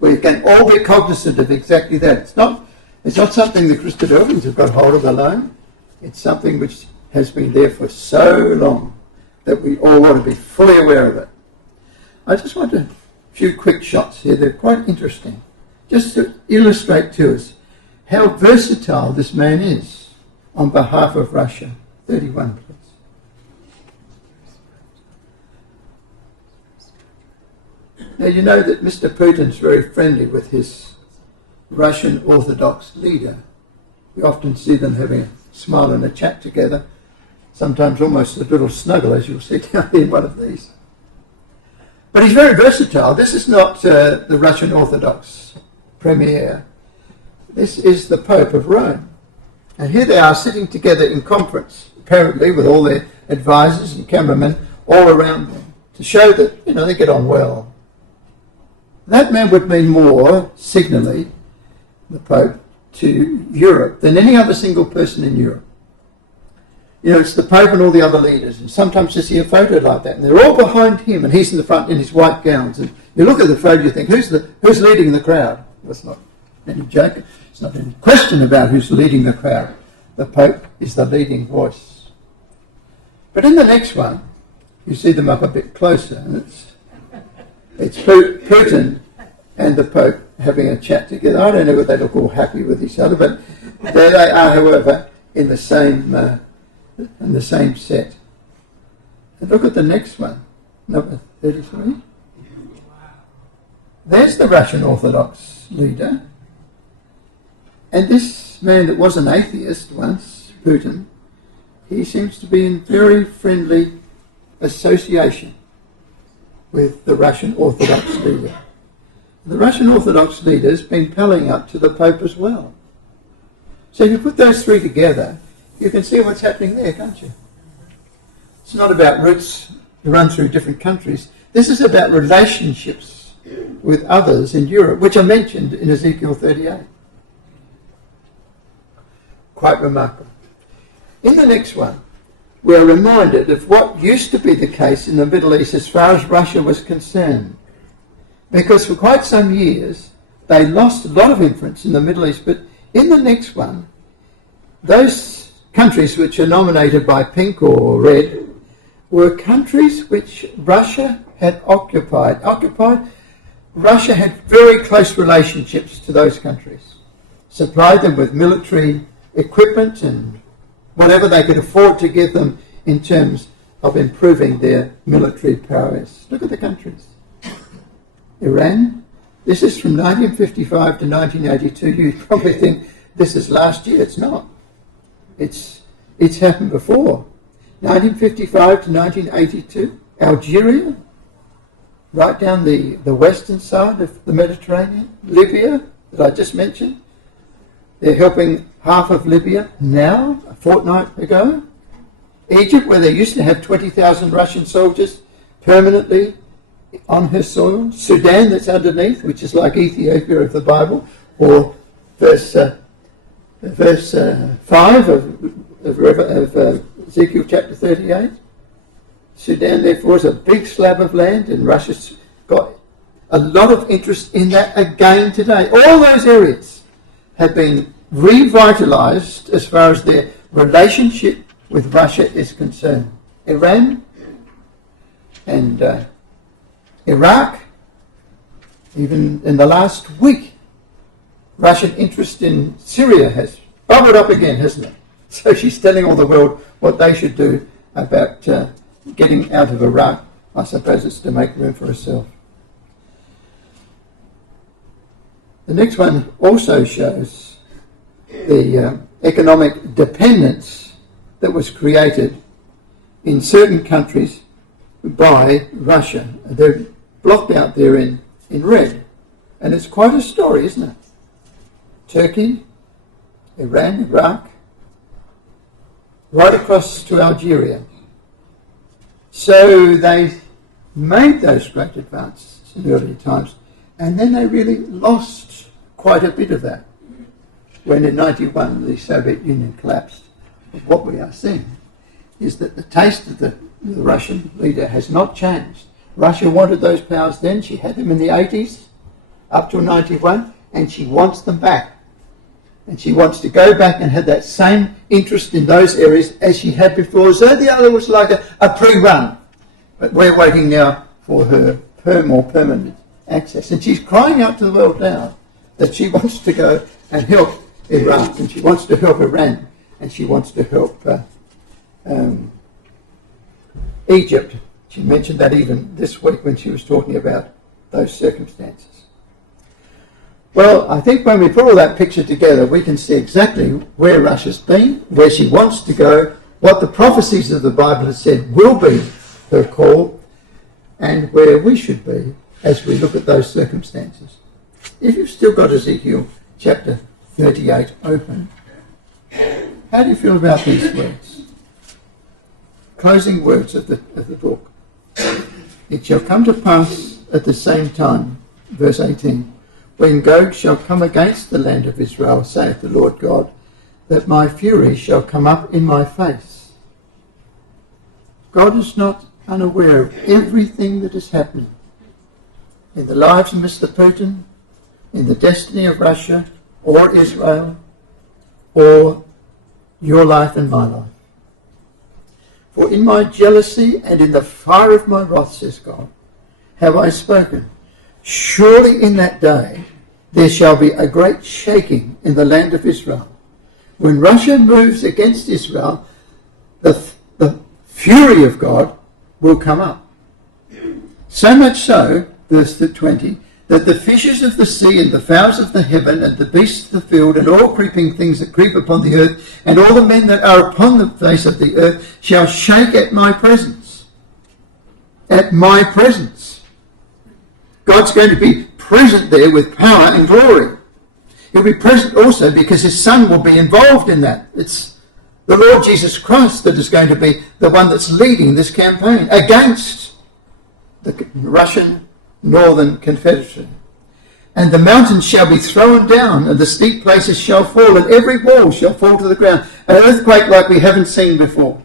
Where you can all be cognizant of exactly that. It's not something the Christadelphians have got hold of alone. It's something which has been there for so long that we all want to be fully aware of it. I just want a few quick shots here. They're quite interesting, just to illustrate to us how versatile this man is on behalf of Russia. 31, please. Now, you know that Mr. Putin's very friendly with his Russian Orthodox leader. We often see them having a smile and a chat together, sometimes almost a little snuggle, as you'll see down here in one of these. But he's very versatile. This is not the Russian Orthodox premier. This is the Pope of Rome. And here they are sitting together in conference, apparently with all their advisors and cameramen all around them, to show that, they get on well. That man would mean more, signally, the Pope, to Europe than any other single person in Europe. It's the Pope and all the other leaders, and sometimes you see a photo like that, and they're all behind him, and he's in the front in his white gowns, and you look at the photo, you think, who's leading the crowd? That's not any joke. It's not any question about who's leading the crowd. The Pope is the leading voice. But in the next one, you see them up a bit closer, and it's Putin and the Pope having a chat together. I don't know whether they look all happy with each other, but there they are, however, in the same set. And look at the next one, number 33. There's the Russian Orthodox leader. And this man that was an atheist once, Putin, he seems to be in very friendly association with the Russian Orthodox leader. The Russian Orthodox leader has been palling up to the Pope as well. So if you put those three together, you can see what's happening there, can't you? It's not about routes to run through different countries. This is about relationships with others in Europe, which are mentioned in Ezekiel 38. Quite remarkable. In the next one, we are reminded of what used to be the case in the Middle East as far as Russia was concerned. Because for quite some years, they lost a lot of influence in the Middle East. But in the next one, those countries which are nominated by pink or red were countries which Russia had occupied. Russia had very close relationships to those countries, supplied them with military equipment and whatever they could afford to give them in terms of improving their military prowess. Look at the countries. Iran, this is from 1955 to 1982. You probably think this is last year. It's not. It's happened before. 1955 to 1982, Algeria, right down the western side of the Mediterranean. Libya, that I just mentioned. They're helping half of Libya now, a fortnight ago. Egypt, where they used to have 20,000 Russian soldiers permanently on her soil. Sudan, that's underneath, which is like Ethiopia of the Bible, or verse 5 of Ezekiel chapter 38. Sudan, therefore, is a big slab of land, and Russia's got a lot of interest in that again today. All those areas have been revitalized as far as their relationship with Russia is concerned. Iran and Iraq, even in the last week, Russian interest in Syria has bubbled up again, hasn't it? So she's telling all the world what they should do about getting out of Iraq. I suppose it's to make room for herself. The next one also shows the economic dependence that was created in certain countries by Russia. They're blocked out there in red. And it's quite a story, isn't it? Turkey, Iran, Iraq, right across to Algeria. So they made those great advances in the early times, and then they really lost quite a bit of that when in 91 the Soviet Union collapsed. But what we are seeing is that the taste of the Russian leader has not changed. Russia wanted those powers then. She had them in the 80s up till 91, and she wants them back. And she wants to go back and have that same interest in those areas as she had before. So the other was like a pre-run. But we're waiting now for her more permanent access. And she's crying out to the world now that she wants to go and help Iraq, and she wants to help Iran, and she wants to help Egypt. She mentioned that even this week when she was talking about those circumstances. Well, I think when we put all that picture together, we can see exactly where Russia's been, where she wants to go, what the prophecies of the Bible have said will be her call, and where we should be as we look at those circumstances. If you've still got Ezekiel chapter 38 open, how do you feel about these words? Closing words of the book. It shall come to pass at the same time, verse 18, when Gog shall come against the land of Israel, saith the Lord God, that my fury shall come up in my face. God is not unaware of everything that is happening in the lives of Mr. Putin, in the destiny of Russia, or Israel, or your life and my life. For in my jealousy and in the fire of my wrath, says God, have I spoken. Surely in that day there shall be a great shaking in the land of Israel. When Russia moves against Israel, the fury of God will come up. So much so, verse 20, that the fishes of the sea and the fowls of the heaven and the beasts of the field and all creeping things that creep upon the earth and all the men that are upon the face of the earth shall shake at my presence. At my presence. God's going to be present there with power and glory. He'll be present also because his Son will be involved in that. It's the Lord Jesus Christ that is going to be the one that's leading this campaign against the Russian Northern Confederacy. And the mountains shall be thrown down, and the steep places shall fall, and every wall shall fall to the ground. An earthquake like we haven't seen before.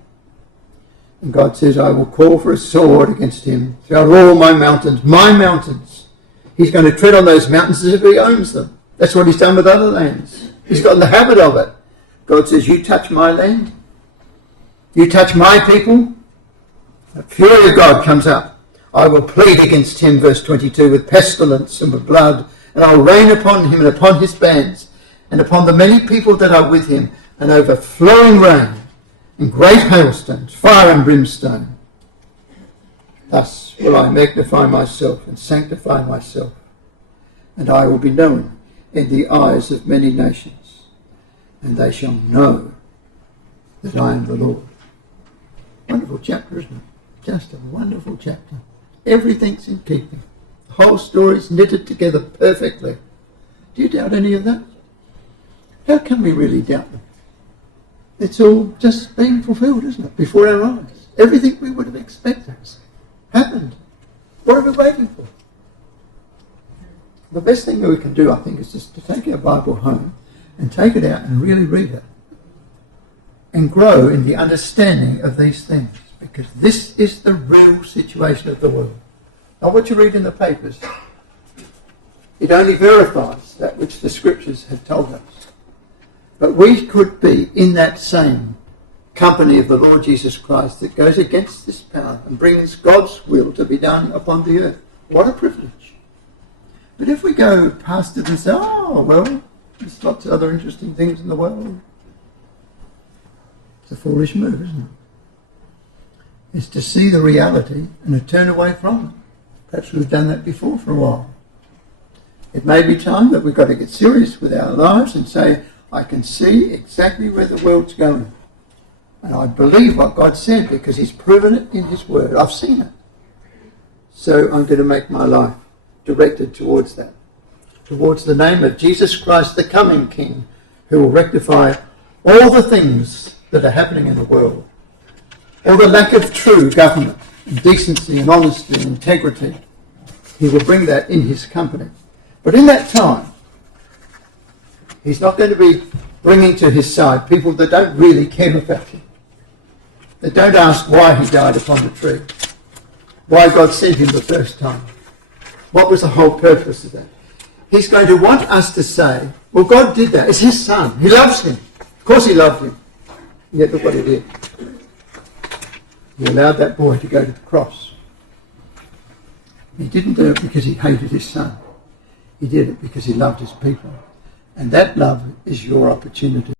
And God says, I will call for a sword against him throughout all my mountains. My mountains. He's going to tread on those mountains as if he owns them. That's what he's done with other lands. He's got in the habit of it. God says, you touch my land, you touch my people, the fury of God comes up. I will plead against him, verse 22, with pestilence and with blood, and I'll rain upon him and upon his bands, and upon the many people that are with him, an overflowing rain, and great hailstones, fire and brimstone. Thus will I magnify myself and sanctify myself, and I will be known in the eyes of many nations, and they shall know that I am the Lord. Wonderful chapter, isn't it? Just a wonderful chapter. Everything's in keeping. The whole story's knitted together perfectly. Do you doubt any of that? How can we really doubt them? It's all just being fulfilled, isn't it? Before our eyes. Everything we would have expected happened. What are we waiting for? The best thing that we can do, I think, is just to take our Bible home and take it out and really read it. And grow in the understanding of these things. Because this is the real situation of the world. Not what you read in the papers. It only verifies that which the scriptures have told us. But we could be in that same company of the Lord Jesus Christ that goes against this power and brings God's will to be done upon the earth. What a privilege. But if we go past it and say, oh, well, there's lots of other interesting things in the world, it's a foolish move, isn't it? It's to see the reality and to turn away from it. Perhaps we've done that before for a while. It may be time that we've got to get serious with our lives and say, I can see exactly where the world's going. And I believe what God said because he's proven it in his word. I've seen it. So I'm going to make my life directed towards that. Towards the name of Jesus Christ, the coming King, who will rectify all the things that are happening in the world. All the lack of true government, and decency and honesty and integrity. He will bring that in his company. But in that time, he's not going to be bringing to his side people that don't really care about him. That don't ask why he died upon the tree. Why God sent him the first time. What was the whole purpose of that? He's going to want us to say, well, God did that. It's his son. He loves him. Of course he loved him. Yet look what he did. He allowed that boy to go to the cross. He didn't do it because he hated his son. He did it because he loved his people. And that love is your opportunity.